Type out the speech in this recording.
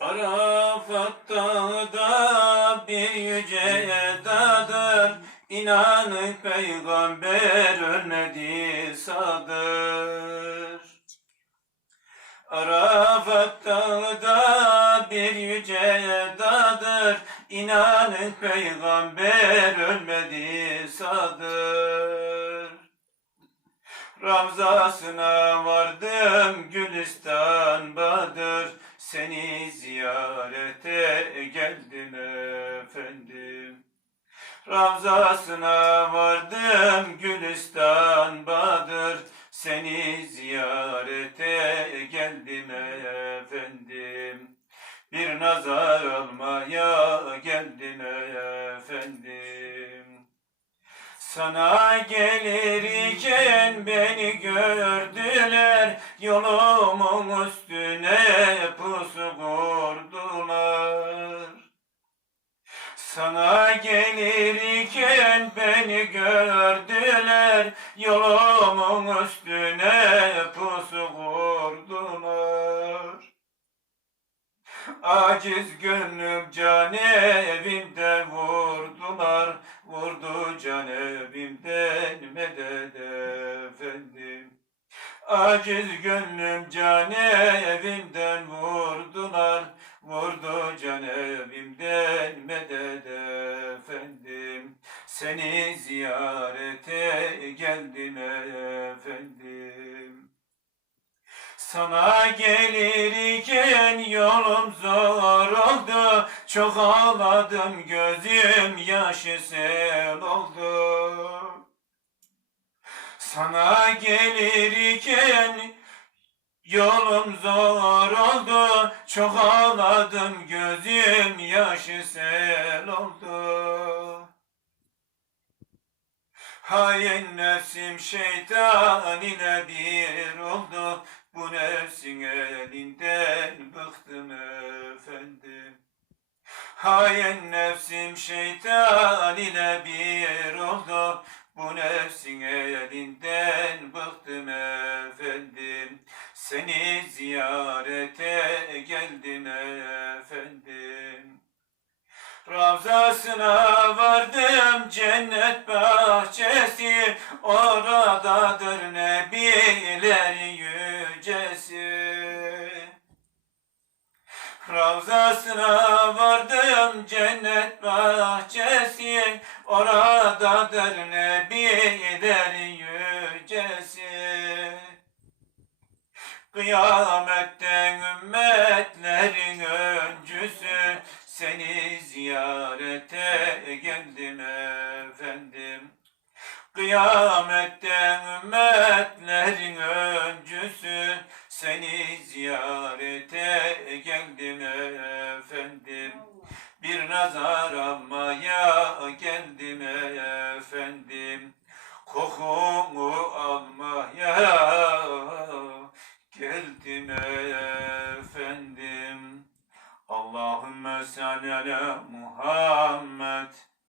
Arafat'ta da bir yüce dadır. İnanın peygamber ölmedi sadır. Arafat'ta da bir yüce dadır. İnanın peygamber ölmedi sadır Ravzasına vardım Gülistan Badır. Seni ziyarete geldim efendim. Ravzasına vardım Gülistan Badır. Seni ziyarete geldim efendim. Bir nazar almaya sana gelirken beni gördüler, yolumun üstüne pusu kurdular. Sana gelirken beni gördüler, yolumun üstüne pusu kurdular. Aciz gönlüm can evimde Aciz gönlüm can evimden vurdular, vurdu can evimden medet efendim. Seni ziyarete geldim efendim. Sana gelirken yolum zor oldu Çok ağladım gözüm yaşı sel oldu Sana gelirken yolum zor oldu. Çok ağladım gözüm yaşı sel oldu. Hain nefsim şeytan ile bir oldu. Bu nefsin elinden bıktım efendim. Hain nefsim şeytan ile bir Seni ziyarete geldim efendim. Ravzasına vardım cennet bahçesi Oradadır nebiler yücesi. Ravzasına vardım cennet bahçesi Oradadır nebiler yücesi Kıyamette ümmetlerin öncüsü seni ziyarete geldim efendim. Kıyamette ümmetlerin öncüsü seni ziyarete geldim efendim. Bir nazar almaya geldim efendim. Kokunu al على محمد